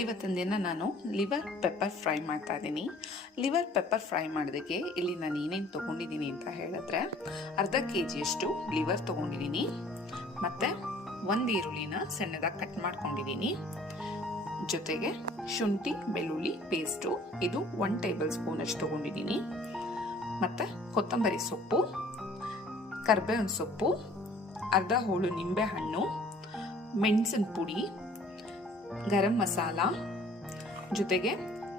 ಇವತ್ತಿನ ದಿನ ನಾನು ಲಿವರ್ ಪೆಪ್ಪರ್ ಫ್ರೈ ಮಾಡ್ತಾ ಇದ್ದೀನಿ. ಲಿವರ್ ಪೆಪ್ಪರ್ ಫ್ರೈ ಮಾಡೋದಕ್ಕೆ ಇಲ್ಲಿ ನಾನು ಏನೇನು ತೊಗೊಂಡಿದ್ದೀನಿ ಅಂತ ಹೇಳಿದ್ರೆ, ಅರ್ಧ ಕೆಜಿಯಷ್ಟು ಲಿವರ್ ತೊಗೊಂಡಿದ್ದೀನಿ, ಮತ್ತು ಒಂದು ಈರುಳ್ಳಿನ ಸಣ್ಣದಾಗಿ ಕಟ್ ಮಾಡ್ಕೊಂಡಿದ್ದೀನಿ, ಜೊತೆಗೆ ಶುಂಠಿ ಬೆಳ್ಳುಳ್ಳಿ ಪೇಸ್ಟು ಇದು 1 ಟೇಬಲ್ ಸ್ಪೂನ್ ಅಷ್ಟು ತೊಗೊಂಡಿದ್ದೀನಿ, ಮತ್ತು ಕೊತ್ತಂಬರಿ ಸೊಪ್ಪು, ಕರಿಬೇವಿನ ಸೊಪ್ಪು, ಅರ್ಧ ಹೋಳು ನಿಂಬೆ ಹಣ್ಣು, ಮೆಣಸಿನ ಪುಡಿ, ಗರಂ ಮಸಾಲ, ಜೊತೆಗೆ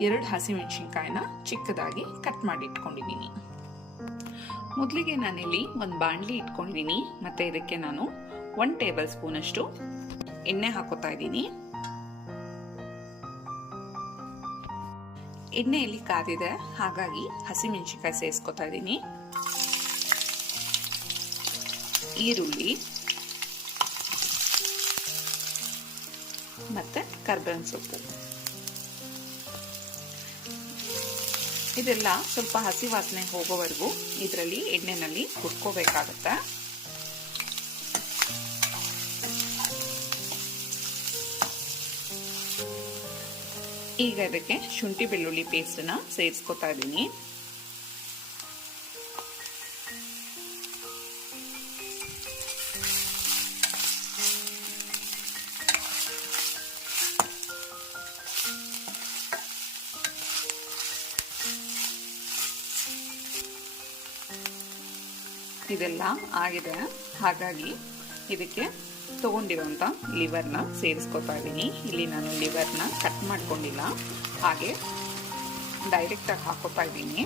2 ಹಸಿಮೆಣಸಿನ್ಕಾಯಿನ ಚಿಕ್ಕದಾಗಿ ಕಟ್ ಮಾಡಿ ಇಟ್ಕೊಂಡಿದ್ದೀನಿ. ಮೊದಲಿಗೆ ನಾನಿಲ್ಲಿ ಒಂದು ಬಾಣಲಿ ಇಟ್ಕೊಂಡಿದ್ದೀನಿ, ಮತ್ತು ಇದಕ್ಕೆ ನಾನು 1 ಟೇಬಲ್ ಸ್ಪೂನ್ ಅಷ್ಟು ಎಣ್ಣೆ ಹಾಕೋತಾ ಇದ್ದೀನಿ. ಎಣ್ಣೆಯಲ್ಲಿ ಕಾದಿದೆ, ಹಾಗಾಗಿ ಹಸಿಮೆಣಸಿನ್ಕಾಯಿ ಸೇರಿಸ್ಕೊತಾ ಇದ್ದೀನಿ, ಈರುಳ್ಳಿ ಮತ್ತೆ ಕರಿಬೇವಿನ ಸೊಪ್ಪು. ಇದೆಲ್ಲ ಸ್ವಲ್ಪ ಹಸಿ ವಾಸನೆ ಹೋಗೋವರೆಗೂ ಇದರಲ್ಲಿ ಎಣ್ಣೆನಲ್ಲಿ ಹುರ್ಕೋಬೇಕಾಗತ್ತೆ. ಈಗ ಇದಕ್ಕೆ ಶುಂಠಿ ಬೆಳ್ಳುಳ್ಳಿ ಪೇಸ್ಟನ್ನ ಸೇರಿಸ್ಕೊತಾ ಇದ್ದೀನಿ. ಇದೆಲ್ಲ ಆಗಿದೆ, ಹಾಗಾಗಿ ಇದಕ್ಕೆ ತಗೊಂಡಿರುವಂಥ ಲಿವರ್ನ ಸೇರಿಸ್ಕೊತಾ ಇದ್ದೀನಿ. ಇಲ್ಲಿ ನಾನು ಲಿವರ್ನ ಕಟ್ ಮಾಡ್ಕೊಂಡಿಲ್ಲ, ಹಾಗೆ ಡೈರೆಕ್ಟಾಗಿ ಹಾಕೋತಾ ಇದ್ದೀನಿ.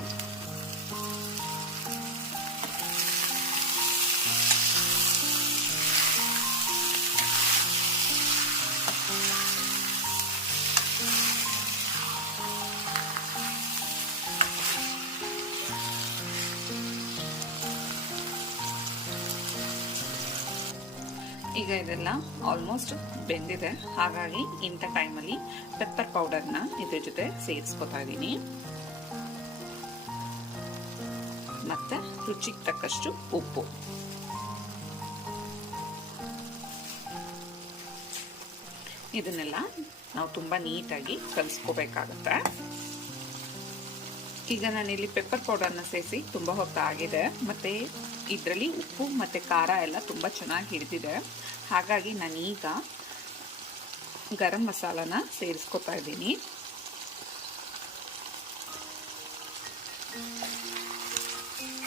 ಈಗ ಇದೆಲ್ಲ ಆಲ್ಮೋಸ್ಟ್ ಬೆಂದಿದೆ, ಹಾಗಾಗಿ ಇಂಥ ಟೈಮಲ್ಲಿ ಪೆಪ್ಪರ್ ಪೌಡರ್ನ ಇದ್ರ ಜೊತೆ ಸೇರಿಸ್ಕೊತಾ ಇದ್ದೀನಿ, ಮತ್ತೆ ರುಚಿಗೆ ತಕ್ಕಷ್ಟು ಉಪ್ಪು. ಇದನ್ನೆಲ್ಲ ನಾವು ತುಂಬಾ ನೀಟಾಗಿ ಕಲಿಸ್ಕೋಬೇಕಾಗತ್ತೆ. ಈಗ ನಾನಿಲ್ಲಿ ಪೆಪ್ಪರ್ ಪೌಡರ್ನ ಸೇರಿಸಿ ತುಂಬ ಹೊತ್ತಾಗಿದೆ, ಮತ್ತು ಇದರಲ್ಲಿ ಉಪ್ಪು ಮತ್ತು ಖಾರ ಎಲ್ಲ ತುಂಬ ಚೆನ್ನಾಗಿ ಹಿಡಿದಿದೆ, ಹಾಗಾಗಿ ನಾನೀಗ ಗರಂ ಮಸಾಲಾನ ಸೇರಿಸ್ಕೊತಾ ಇದ್ದೀನಿ.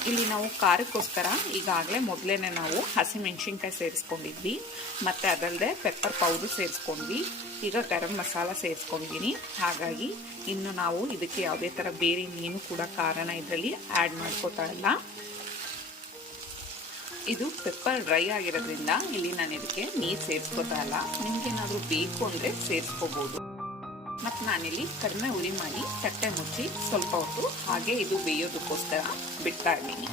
ಇಲ್ಲಿ ನಾವು ಖಾರಕ್ಕೋಸ್ಕರ ಈಗಾಗಲೇ ಮೊದಲೇನೆ ನಾವು ಹಸಿಮೆಣಸಿನ್ಕಾಯಿ ಸೇರಿಸ್ಕೊಂಡಿದ್ವಿ, ಮತ್ತು ಅದಲ್ಲದೆ ಪೆಪ್ಪರ್ ಪೌಡರ್ ಸೇರಿಸ್ಕೊಂಡ್ವಿ. ಈಗ ಗರಂ ಮಸಾಲ ಸೇರಿಸ್ಕೊಂಡಿದ್ದೀನಿ, ಹಾಗಾಗಿ ಇನ್ನು ನಾವು ಇದಕ್ಕೆ ಯಾವುದೇ ಥರ ಬೇರೆ ಏನು ಕೂಡ ಖಾರನ ಇದರಲ್ಲಿ ಆ್ಯಡ್ ಮಾಡ್ಕೋತಾ ಇಲ್ಲ. ಇದು ಪೆಪ್ಪರ್ ಡ್ರೈ ಆಗಿರೋದ್ರಿಂದ ಇಲ್ಲಿ ನಾನು ಇದಕ್ಕೆ ನೀರು ಸೇರಿಸ್ಕೋತಾ ಇಲ್ಲ. ನಿಮ್ಗೇನಾದರೂ ಬೇಕು ಅಂದರೆ ಸೇರಿಸ್ಕೋಬೋದು. ಮತ್ತು ನಾನಿಲ್ಲಿ ಕಡಿಮೆ ಉರಿ ಮಾಡಿ ತಟ್ಟೆ ಮುಚ್ಚಿ ಸ್ವಲ್ಪ ಹೊತ್ತು ಹಾಗೆ ಇದು ಬೇಯೋದಕ್ಕೋಸ್ಕರ ಬಿಡ್ತಾ ಇದ್ದೀನಿ.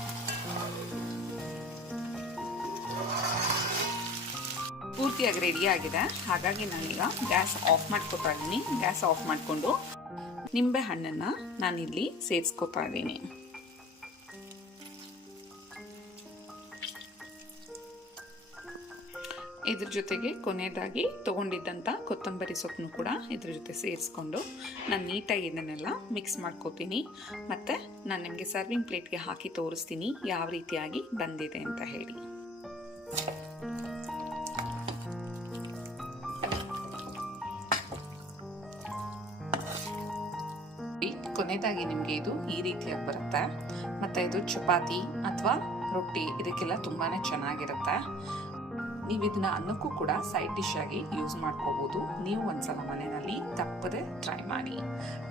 ಪೂರ್ತಿಯಾಗಿ ರೆಡಿ ಆಗಿದೆ, ಹಾಗಾಗಿ ನಾನೀಗ ಗ್ಯಾಸ್ ಆಫ್ ಮಾಡ್ಕೋತಾ ಇದ್ದೀನಿ. ಗ್ಯಾಸ್ ಆಫ್ ಮಾಡಿಕೊಂಡು ನಿಂಬೆ ಹಣ್ಣನ್ನು ನಾನಿಲ್ಲಿ ಸೇರಿಸ್ಕೋತಾ ಇದ್ದೀನಿ. ಇದ್ರ ಜೊತೆಗೆ ಕೊನೆಯದಾಗಿ ತೊಗೊಂಡಿದ್ದಂಥ ಕೊತ್ತಂಬರಿ ಸೊಪ್ಪನ್ನು ಕೂಡ ಇದ್ರ ಜೊತೆ ಸೇರಿಸ್ಕೊಂಡು ನಾನು ನೀಟಾಗಿ ಇದನ್ನೆಲ್ಲ ಮಿಕ್ಸ್ ಮಾಡ್ಕೋತೀನಿ, ಮತ್ತು ನಾನು ನಿಮಗೆ ಸರ್ವಿಂಗ್ ಪ್ಲೇಟ್ಗೆ ಹಾಕಿ ತೋರಿಸ್ತೀನಿ ಯಾವ ರೀತಿಯಾಗಿ ಬಂದಿದೆ ಅಂತ ಹೇಳಿ. ಕೊನೆಯದಾಗಿ ನಿಮಗೆ ಇದು ಈ ರೀತಿಯಾಗಿ ಬರುತ್ತೆ, ಮತ್ತು ಇದು ಚಪಾತಿ ಅಥವಾ ರೊಟ್ಟಿ ಇದಕ್ಕೆಲ್ಲ ತುಂಬಾ ಚೆನ್ನಾಗಿರುತ್ತೆ. ನೀವು ಇದನ್ನ ಅನ್ನಕ್ಕೂ ಕೂಡ ಸೈಡ್ ಡಿಶ್ ಆಗಿ ಯೂಸ್ ಮಾಡ್ಕೋಬಹುದು. ನೀವು ಒಂದ್ಸಲ ಮನೆಯಲ್ಲಿ ತಪ್ಪದೆ ಟ್ರೈ ಮಾಡಿ.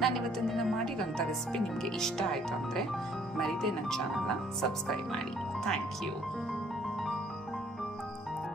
ನಾನು ಇವತ್ತಿನ ದಿನ ಮಾಡಿರೋಂಥ ರೆಸಿಪಿ ನಿಮಗೆ ಇಷ್ಟ ಆಯಿತು ಅಂದರೆ ಮರಿದೇ ನನ್ನ ಚಾನಲ್ನ ಸಬ್ಸ್ಕ್ರೈಬ್ ಮಾಡಿ. Thank you.